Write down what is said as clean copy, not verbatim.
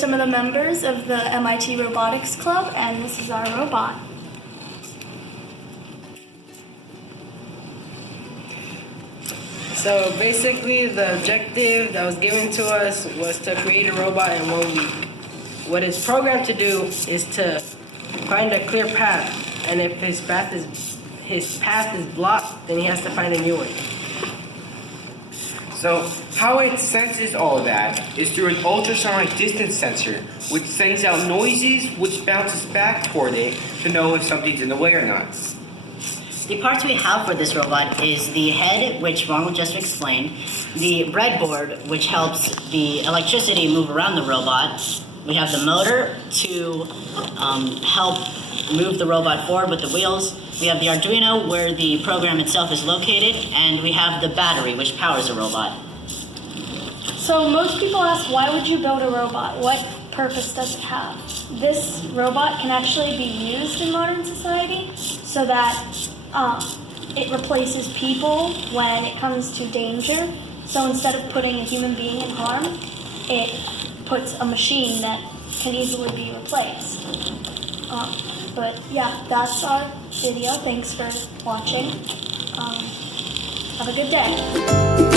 some of the members of the MIT Robotics Club, and this is our robot. So basically, the objective that was given to us was to create a robot in 1 week. What it's programmed to do is to find a clear path, and if his path is blocked, then he has to find a new one. So how it senses all that is through an ultrasonic distance sensor, which sends out noises which bounces back toward it to know if something's in the way or not. The parts we have for this robot is the head, which Ronald just explained, the breadboard, which helps the electricity move around the robot. We have the motor to help move the robot forward with the wheels. We have the Arduino, where the program itself is located, and we have the battery, which powers the robot. So most people ask, why would you build a robot? What purpose does it have? This robot can actually be used in modern society so that it replaces people when it comes to danger. So instead of putting a human being in harm, it puts a machine that can easily be replaced. But yeah, that's our video. Thanks for watching. Have a good day.